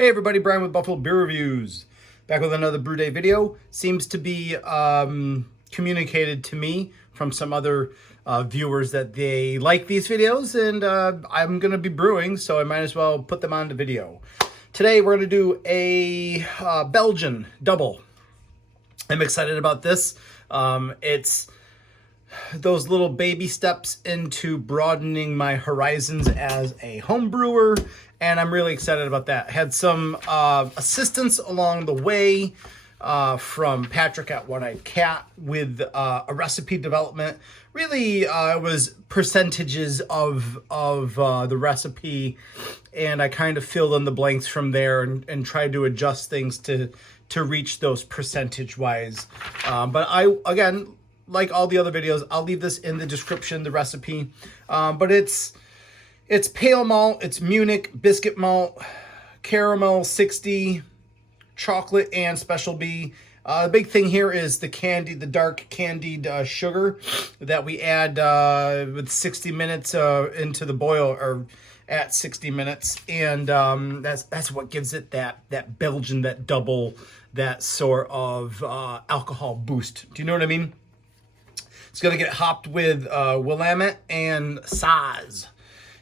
Hey everybody, Brian with Buffalo Beer Reviews. Back with another Brew Day video. Seems to be communicated to me from some other viewers that they like these videos, and I'm going to be brewing, so I might as well put them on the video. Today we're going to do a Belgian double. I'm excited about this. It's those little baby steps into broadening my horizons as a home brewer, and I'm really excited about that. Had some assistance along the way from Patrick at One Eyed Cat with a recipe development. Really, it was percentages of the recipe, and I kind of filled in the blanks from there and tried to adjust things to reach those percentage-wise. But again, like all the other videos, I'll leave this in the description, the recipe. But it's pale malt, it's Munich, Biscuit Malt, caramel 60, chocolate, and special B. The big thing here is the dark candied sugar that we add with 60 minutes into the boil, or at 60 minutes, and that's what gives it that Belgian, that double, that sort of alcohol boost. Do you know what I mean? It's going to get hopped with Willamette and Saaz.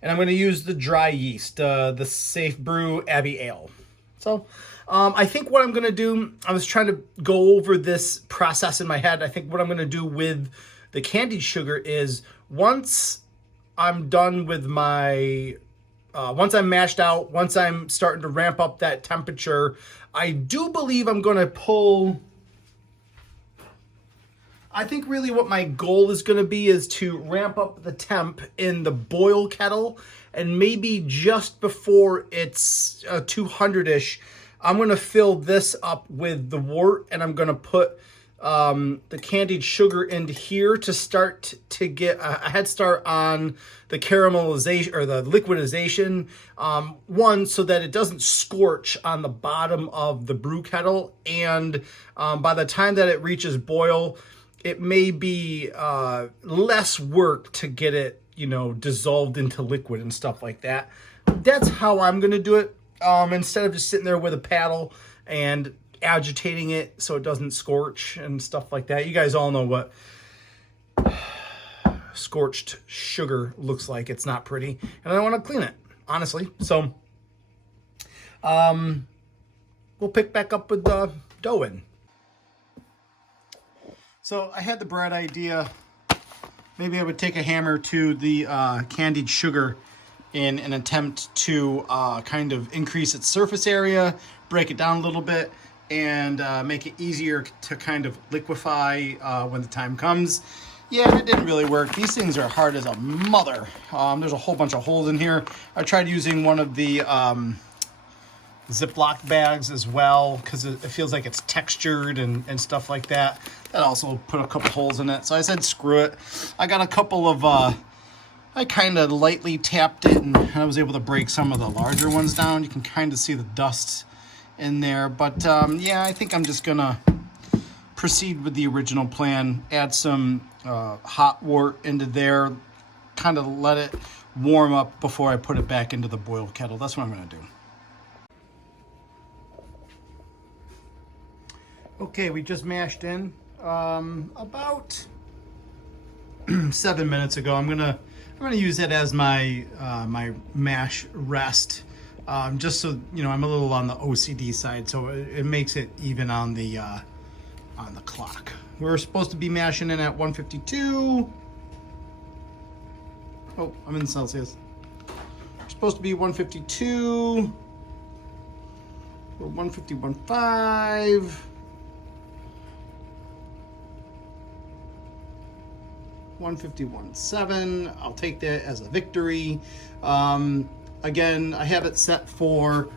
And I'm going to use the dry yeast, the Safebrew Abbey Ale. So I think what I'm going to do, I was trying to go over this process in my head. I think what I'm going to do with the candied sugar is once I'm done with my, once I'm mashed out, once I'm starting to ramp up that temperature, I do believe I'm going to pull... I think really what my goal is going to be is to ramp up the temp in the boil kettle, and maybe just before it's 200-ish, I'm going to fill this up with the wort, and I'm going to put the candied sugar into here to start to get a head start on the caramelization or the liquidization. One, so that it doesn't scorch on the bottom of the brew kettle, and by the time that it reaches boil, it may be less work to get it, dissolved into liquid and stuff like that. That's how I'm going to do it. Instead of just sitting there with a paddle and agitating it so it doesn't scorch and stuff like that. You guys all know what scorched sugar looks like. It's not pretty. And I want to clean it, honestly. So we'll pick back up with the dough in. So I had the bright idea, maybe I would take a hammer to the candied sugar in an attempt to kind of increase its surface area, break it down a little bit, and make it easier to kind of liquefy when the time comes. Yeah, it didn't really work. These things are hard as a mother. There's a whole bunch of holes in here. I tried using one of the Ziploc bags as well, because it feels like it's textured and stuff like that. That also put a couple holes in it. So I said, screw it. I got a couple of, I kind of lightly tapped it, and I was able to break some of the larger ones down. You can kind of see the dust in there. But yeah, I think I'm just going to proceed with the original plan. Add some hot wort into there. Kind of let it warm up before I put it back into the boil kettle. That's what I'm going to do. Okay, we just mashed in about 7 minutes ago. I'm gonna use it as my my mash rest, just so I'm a little on the OCD side, so it makes it even on the clock. We're supposed to be mashing in at 152. Oh, I'm in Celsius. We're supposed to be 152. We're 151.5. 151.7. I'll take that as a victory. Again, I have it set for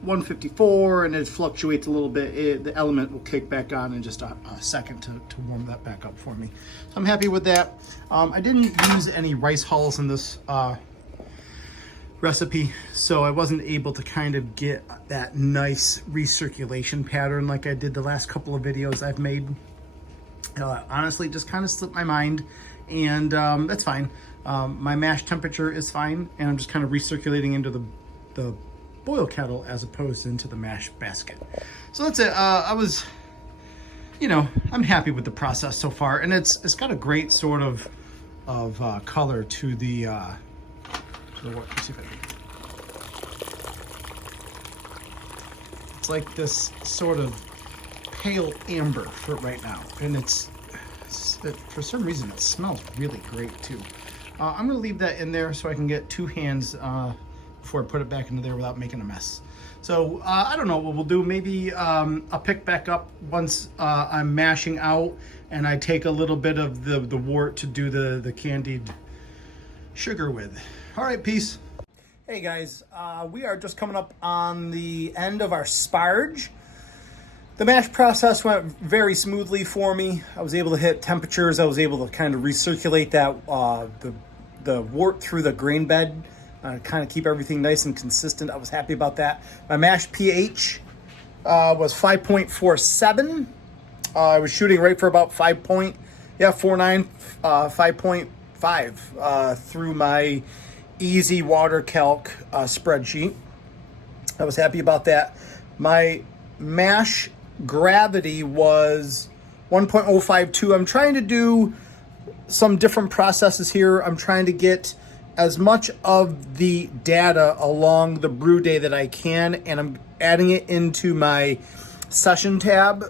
154, and it fluctuates a little bit. The element will kick back on in just a second to warm that back up for me. So I'm happy with that. I didn't use any rice hulls in this recipe, so I wasn't able to kind of get that nice recirculation pattern like I did the last couple of videos I've made. Honestly, just kind of slipped my mind, and that's fine. My mash temperature is fine, and I'm just kind of recirculating into the boil kettle as opposed into the mash basket. So that's it. I was, you know, I'm happy with the process so far, and it's got a great sort of color to the what, let's see if I can. It's like this sort of pale amber for right now, and it's for some reason it smells really great too. I'm gonna leave that in there so I can get two hands before I put it back into there without making a mess. So I don't know what we'll do. Maybe I'll pick back up once I'm mashing out and I take a little bit of the wort to do the candied sugar with. All right, peace. Hey guys, we are just coming up on the end of our sparge. The mash process went very smoothly for me. I was able to hit temperatures. I was able to kind of recirculate that the wort through the grain bed, kind of keep everything nice and consistent. I was happy about that. My mash pH was 5.47. I was shooting right for about 5.49, 5.5 through my easy water calc spreadsheet. I was happy about that. My mash gravity was 1.052. I'm trying to do some different processes here. I'm trying to get as much of the data along the brew day that I can, and I'm adding it into my session tab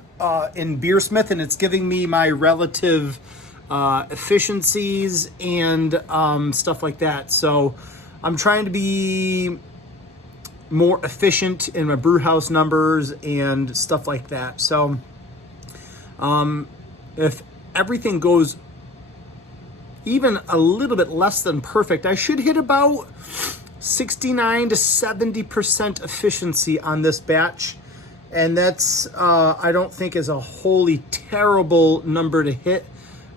in Beersmith, and it's giving me my relative efficiencies and stuff like that. So I'm trying to be more efficient in my brew house numbers and stuff like that. So if everything goes even a little bit less than perfect, I should hit about 69 to 70% efficiency on this batch. And that's, I don't think is a wholly terrible number to hit.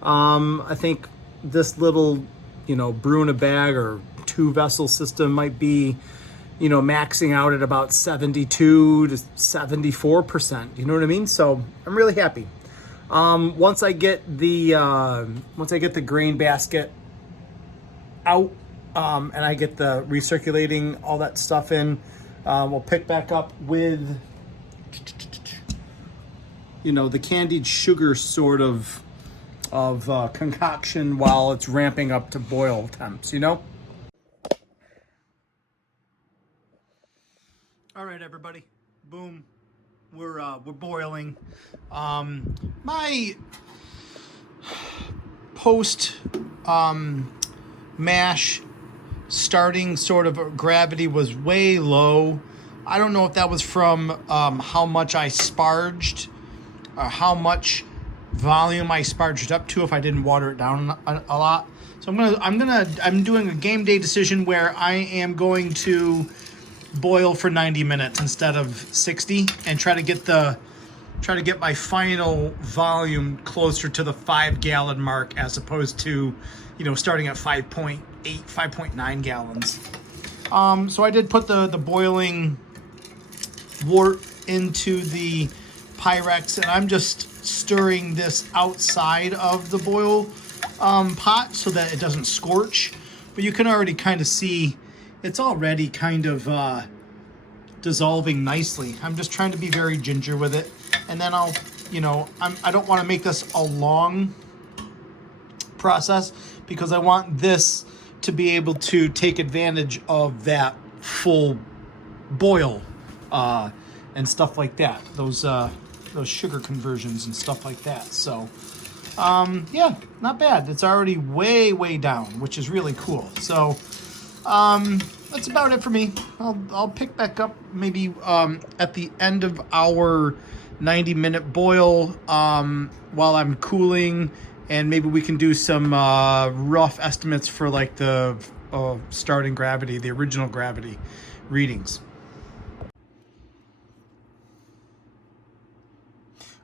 I think this little, brew in a bag or 2-vessel system might be, maxing out at about 72 to 74%. You know what I mean? So I'm really happy. Once I get the grain basket out, and I get the recirculating all that stuff in, we'll pick back up with, the candied sugar sort of concoction while it's ramping up to boil temps, All right, everybody. Boom. We're boiling. My post mash starting sort of gravity was way low. I don't know if that was from how much I sparged or how much volume I sparged up to if I didn't water it down a lot. So I'm doing a game day decision where I am going to boil for 90 minutes instead of 60 and try to get my final volume closer to the 5-gallon mark as opposed to, starting at 5.8, 5.9 gallons. So I did put the boiling wort into the Pyrex, and I'm just stirring this outside of the boil pot so that it doesn't scorch. But you can already kind of see it's already kind of dissolving nicely. I'm just trying to be very ginger with it. And then I'll, I don't want to make this a long process because I want this to be able to take advantage of that full boil and stuff like that. Those sugar conversions and stuff like that. So, yeah, not bad. It's already way, way down, which is really cool. So, that's about it for me. I'll pick back up maybe at the end of our 90-minute boil while I'm cooling, and maybe we can do some rough estimates for like the starting gravity, the original gravity readings.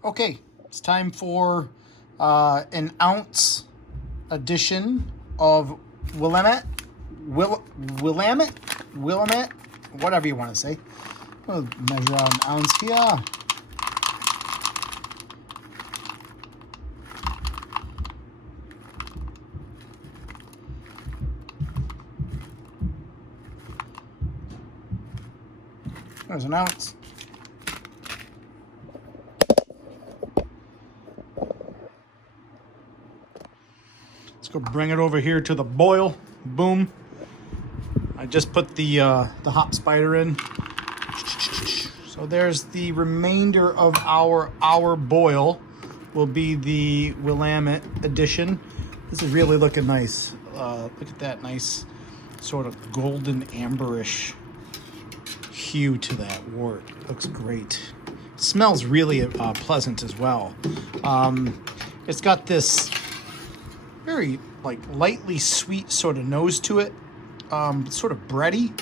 Okay, it's time for an ounce edition of Willamette, whatever you want to say. We'll measure out an ounce here. There's an ounce. Let's go bring it over here to the boil. Boom. I just put the hop spider in. So there's the remainder of our boil. Will be the Willamette edition. This is really looking nice. Look at that nice sort of golden amberish hue to that wort. Looks great. Smells really pleasant as well. It's got this very like lightly sweet sort of nose to it, sort of bready.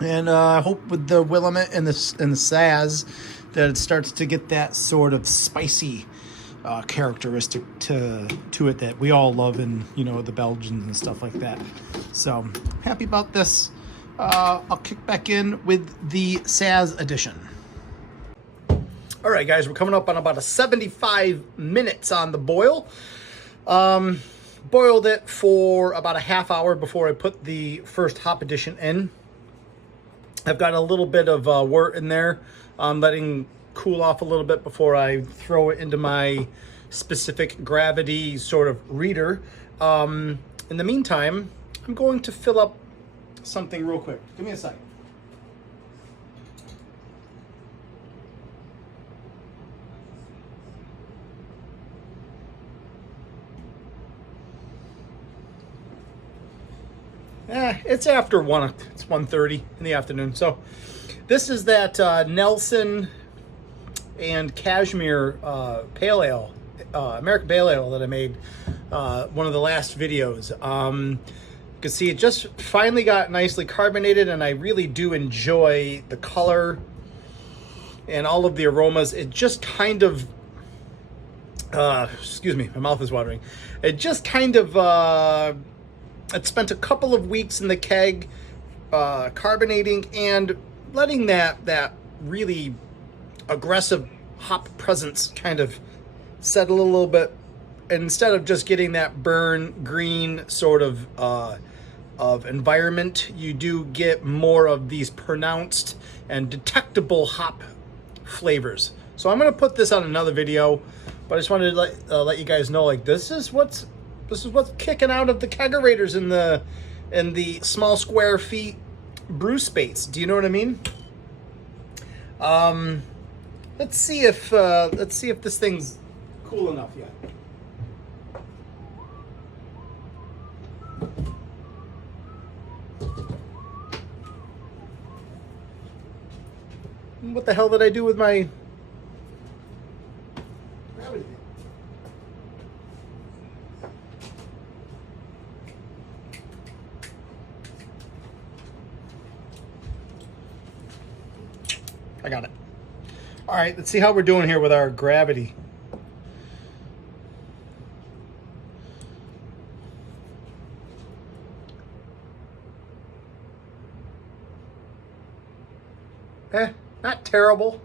And I hope with the Willamette and the Saaz that it starts to get that sort of spicy characteristic to it that we all love in, you know, the Belgians and stuff like that. So happy about this. I'll kick back in with the Saaz edition. All right, guys, we're coming up on about a 75 minutes on the boil. Boiled it for about a half hour before I put the first hop addition in. I've got a little bit of wort in there. I'm letting cool off a little bit before I throw it into my specific gravity sort of reader. In the meantime, I'm going to fill up something real quick. Give me a second. It's after 1. It's 1:30 in the afternoon. So this is that Nelson and Cashmere Pale Ale, American Pale Ale that I made one of the last videos. You can see it just finally got nicely carbonated, and I really do enjoy the color and all of the aromas. It just kind of, excuse me, my mouth is watering. It just kind of, it spent a couple of weeks in the keg, carbonating and letting that really aggressive hop presence kind of settle a little bit. And instead of just getting that burn green sort of environment, you do get more of these pronounced and detectable hop flavors. So I'm going to put this on another video, but I just wanted to let you guys know, like, this is what's kicking out of the kegerators in the small square feet brew space. Do you know what I mean? Let's see if this thing's cool enough yet. What the hell did I do with my gravity? I got it. All right, let's see how we're doing here with our gravity. Not terrible.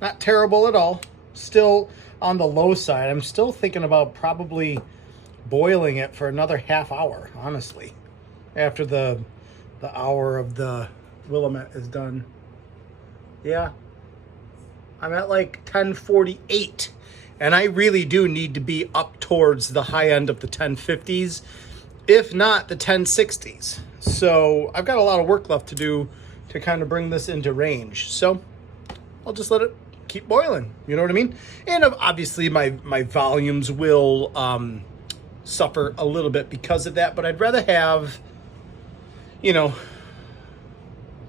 Not terrible at all. Still on the low side. I'm still thinking about probably boiling it for another half hour, honestly, after the hour of the Willamette is done. Yeah. I'm at like 1048, and I really do need to be up towards the high end of the 1050s, if not the 1060s. So I've got a lot of work left to do to kind of bring this into range. So I'll just let it keep boiling. You know what I mean? And obviously my volumes will suffer a little bit because of that, but I'd rather have, you know,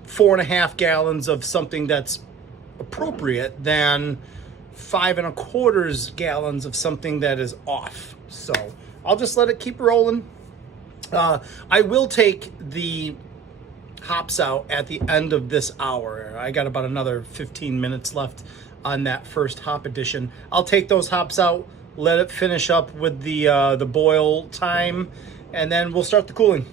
4.5 gallons of something that's appropriate than 5.25 gallons of something that is off. So I'll just let it keep rolling. I will take the hops out at the end of this hour. I got about another 15 minutes left on that first hop addition. I'll take those hops out, let it finish up with the boil time, and then we'll start the cooling.